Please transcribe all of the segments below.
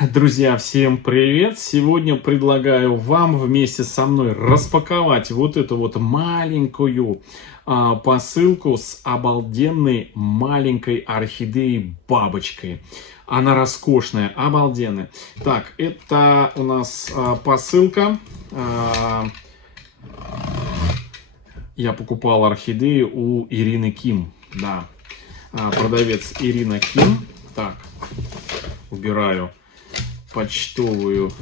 Друзья, всем привет! Сегодня предлагаю вам вместе со мной распаковать вот эту вот маленькую посылку с обалденной маленькой орхидеей бабочкой. Она роскошная, обалденная. Так, это у нас посылка. Я покупал орхидею у Ирины Ким. Да, продавец Ирина Ким. Так, убираю почтовую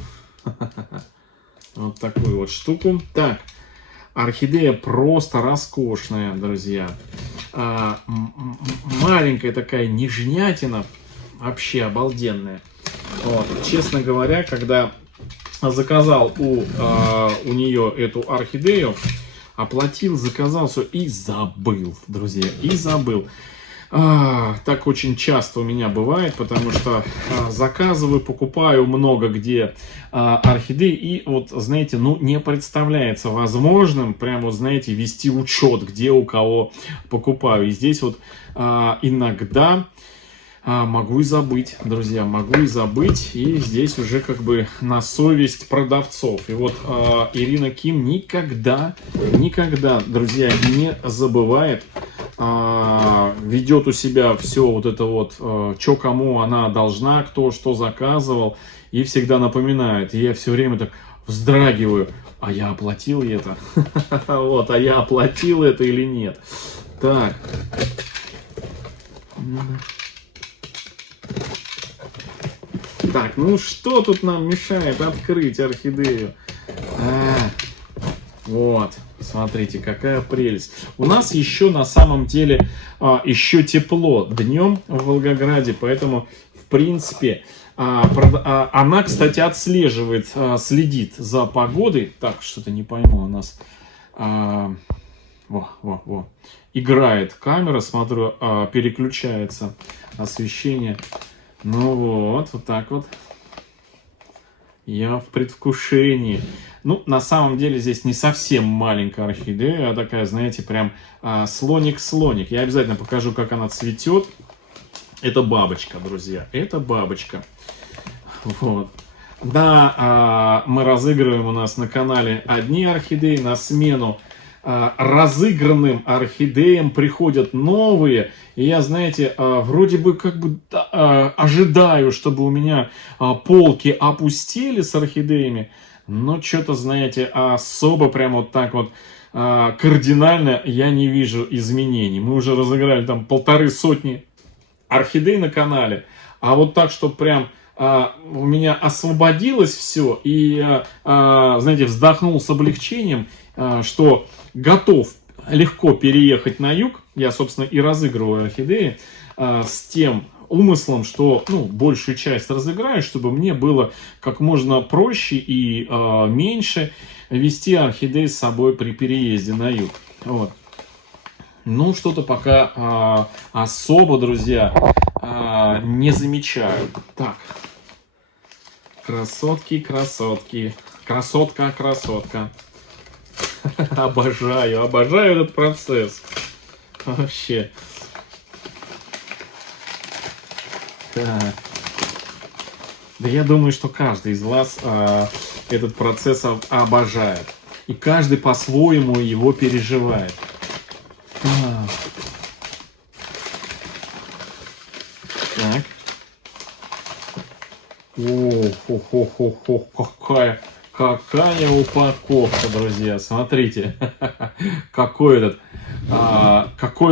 вот такую вот штуку. Так, орхидея просто роскошная, друзья. Маленькая такая нежнятина, вообще обалденная. Вот. Честно говоря, когда заказал у нее эту орхидею, оплатил, заказал все и забыл, друзья, и забыл. Так очень часто у меня бывает, потому что заказываю, покупаю много где орхидеи, и вот, знаете, ну, не представляется возможным, прям вот, знаете, вести учет, где у кого покупаю. И здесь вот иногда могу и забыть, друзья, могу и забыть, и здесь уже как бы на совесть продавцов. И вот Ирина Ким никогда, друзья, не забывает, ведет у себя все вот это вот, что кому она должна, кто что заказывал, и всегда напоминает. И я все время так вздрагиваю, а я оплатил это? Вот, а я оплатил это или нет? Так. Так, ну что тут нам мешает открыть орхидею? Вот, смотрите, какая прелесть. У нас еще на самом деле еще тепло днем в Волгограде, поэтому, в принципе, она, кстати, отслеживает, следит за погодой. Так, что-то не пойму, у нас играет камера, смотрю, переключается освещение. Ну вот так вот. Я в предвкушении. Ну, на самом деле здесь не совсем маленькая орхидея, а такая, знаете, прям слоник-слоник. Я обязательно покажу, как она цветет. Это бабочка, друзья, это бабочка. Вот. Да, мы разыгрываем у нас на канале одни орхидеи, на смену разыгранным орхидеям приходят новые. И я, знаете, вроде бы как бы ожидаю, чтобы у меня полки опустили с орхидеями. Но что-то, знаете, особо прям вот так вот кардинально я не вижу изменений. Мы уже разыграли там 150 орхидей на канале. А вот так, что прям у меня освободилось все. И, знаете, вздохнул с облегчением, что готов легко переехать на юг. Я, собственно, и разыгрываю орхидеи с тем умыслом, что, ну, большую часть разыграю, чтобы мне было как можно проще и меньше вести орхидеи с собой при переезде на юг. Вот. Ну, что-то пока особо, друзья, не замечаю. Так. Красотки. Красотка. Обожаю этот процесс. Вообще. Так. Да я думаю, что каждый из вас этот процесс обожает. И каждый по-своему его переживает. Так. Какая упаковка, друзья. Смотрите. Какое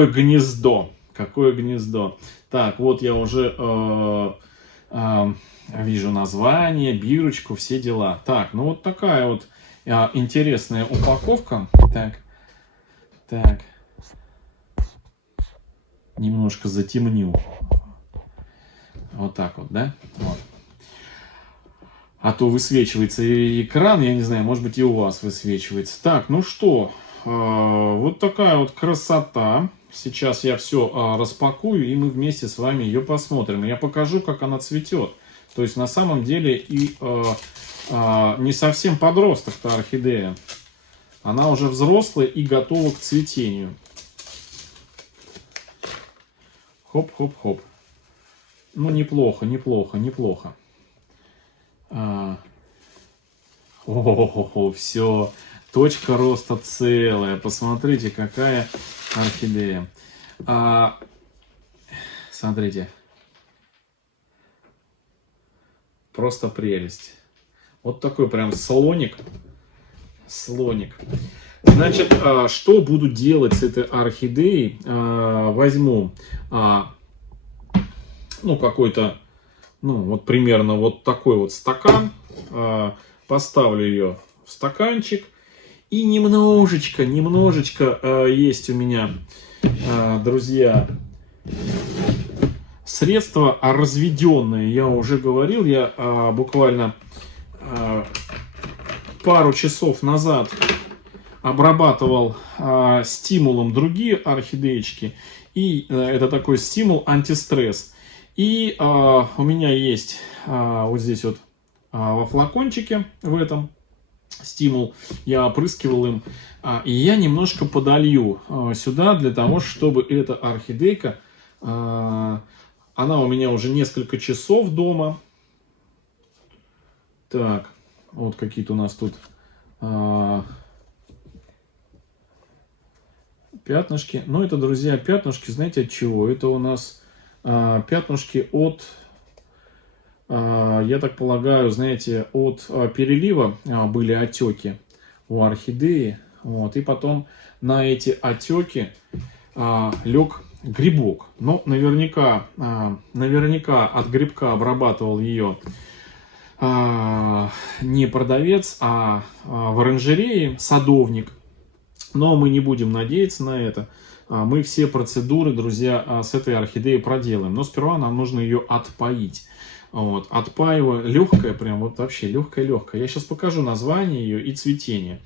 гнездо. Какое гнездо. Так, вот я уже вижу название, бирочку, все дела. Так, ну вот такая вот интересная упаковка. Так. Немножко затемню. Вот так вот, да? Вот. А то высвечивается экран, я не знаю, может быть и у вас высвечивается. Так, ну что, вот такая вот красота. Сейчас я все распакую, и мы вместе с вами ее посмотрим. Я покажу, как она цветет. То есть на самом деле и не совсем подросток-то орхидея. Она уже взрослая и готова к цветению. Хоп-хоп-хоп. Ну, неплохо. О, все, точка роста целая. Посмотрите, какая орхидея. Смотрите, просто прелесть. Вот такой прям слоник. Слоник. Значит, что буду делать с этой орхидеей? Возьму, ну, какой-то, ну, вот примерно вот такой вот стакан. Поставлю ее в стаканчик. И немножечко есть у меня, друзья, средства разведенные. Я уже говорил, я буквально пару часов назад обрабатывал стимулом другие орхидеечки. И это такой стимул антистресс. И у меня есть вот здесь вот во флакончике в этом стимул. Я опрыскивал им. И я немножко подолью сюда для того, чтобы эта орхидейка, она у меня уже несколько часов дома. Так, вот какие-то у нас тут пятнышки. Но это, друзья, пятнышки, знаете, от чего? Это у нас пятнышки от, я так полагаю, знаете, от перелива были отеки у орхидеи. Вот, и потом на эти отеки лег грибок. Но наверняка от грибка обрабатывал ее не продавец, а в оранжерее садовник. Но мы не будем надеяться на это. Мы все процедуры, друзья, с этой орхидеей проделаем. Но сперва нам нужно ее отпоить. Вот. Отпаиваю легкое, прям вот вообще легкое-легкое. Я сейчас покажу название ее и цветение.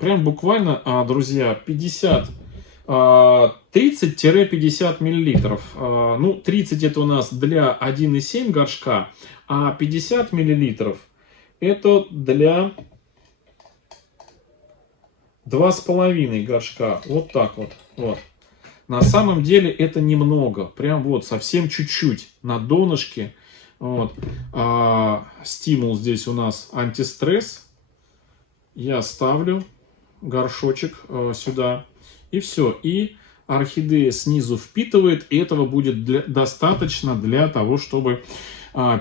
Прям буквально, друзья, 30-50 миллилитров. Ну, 30 это у нас для 1,7 горшка, а 50 миллилитров это для 2,5 горшка. Вот так вот. Вот. На самом деле это немного. Прям вот совсем чуть-чуть на донышке. Вот. Стимул здесь у нас антистресс. Я ставлю горшочек сюда. И все. И орхидея снизу впитывает. И этого будет достаточно для того, чтобы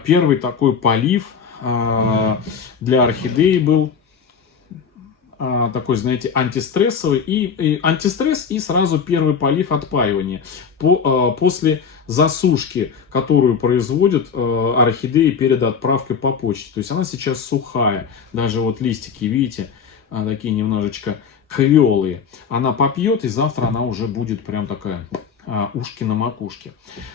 первый такой полив для орхидеи был такой, знаете, антистрессовый. И антистресс, и сразу первый полив отпаивания после засушки, которую производят орхидеи перед отправкой по почте. То есть она сейчас сухая. Даже вот листики, видите, такие немножечко квелые. Она попьет, и завтра она уже будет прям такая ушки на макушке.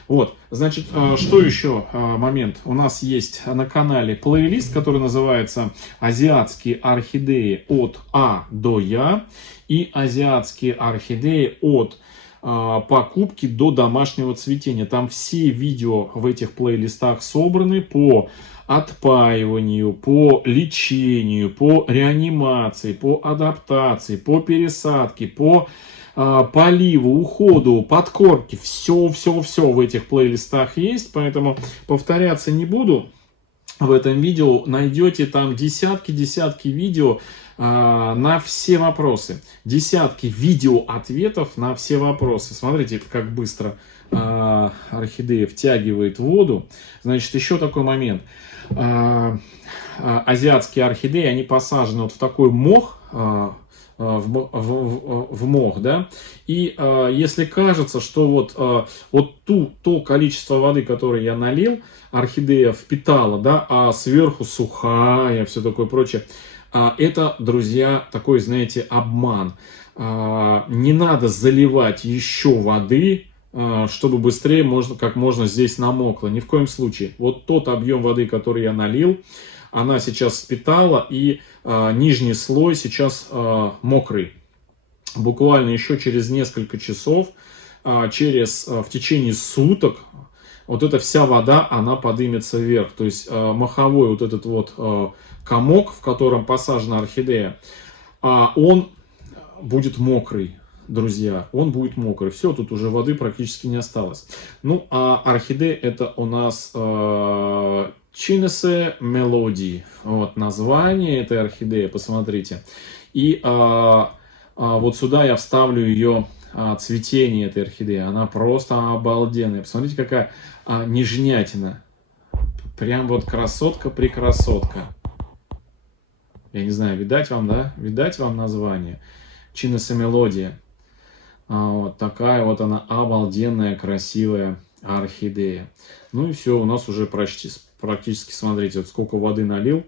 Вот, значит, что еще момент? У нас есть на канале плейлист, который называется «Азиатские орхидеи от А до Я» и «Азиатские орхидеи от покупки до домашнего цветения». Там все видео в этих плейлистах собраны по отпаиванию, по лечению, по реанимации, по адаптации, по пересадке, по поливу, уходу, подкормке. Все в этих плейлистах есть, поэтому повторяться не буду. В этом видео найдете там десятки видео на все вопросы. Десятки видео ответов на все вопросы. Смотрите, как быстро орхидея втягивает воду. Значит, еще такой момент. Азиатские орхидеи, они посажены вот в такой мох, в мох, да, и если кажется, что вот то количество воды, которое я налил, орхидея впитала, да, а сверху сухая, все такое прочее, это, друзья, такой, знаете, обман. Не надо заливать еще воды, чтобы быстрее как можно здесь намокло. Ни в коем случае. Вот тот объем воды, который я налил, она сейчас впитала, и нижний слой сейчас мокрый. Буквально еще через несколько часов, в течение суток, вот эта вся вода, она поднимется вверх. То есть моховой вот этот вот комок, в котором посажена орхидея, он будет мокрый. Друзья, он будет мокрый. Все, тут уже воды практически не осталось. Ну, а орхидея это у нас Чинесе Мелодии. Вот название этой орхидеи, посмотрите. И вот сюда я вставлю ее цветение этой орхидеи. Она просто обалденная. Посмотрите, какая нежнятина. Прям вот красотка-прекрасотка. Я не знаю, видать вам, да? Видать вам название? Чинесе Мелодия. Вот такая вот она обалденная, красивая орхидея. Ну и все, у нас уже практически, смотрите, вот сколько воды налил.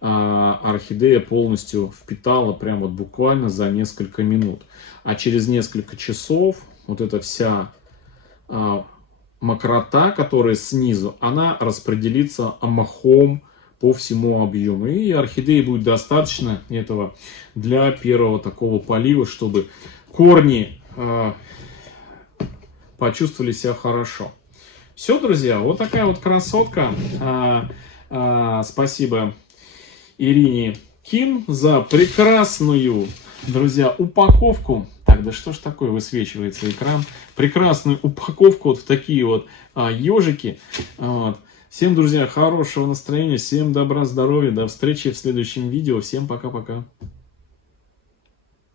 Орхидея полностью впитала прям вот буквально за несколько минут. А через несколько часов вот эта вся мокрота, которая снизу, она распределится мхом по всему объему. И орхидеи будет достаточно этого для первого такого полива, чтобы корни почувствовали себя хорошо. Все, друзья, вот такая вот красотка. Спасибо Ирине Ким за прекрасную, друзья, упаковку. Так, да что ж такое, высвечивается экран. Прекрасную упаковку вот в такие вот ежики. Вот. Всем, друзья, хорошего настроения, всем добра, здоровья, до встречи в следующем видео. Всем пока-пока.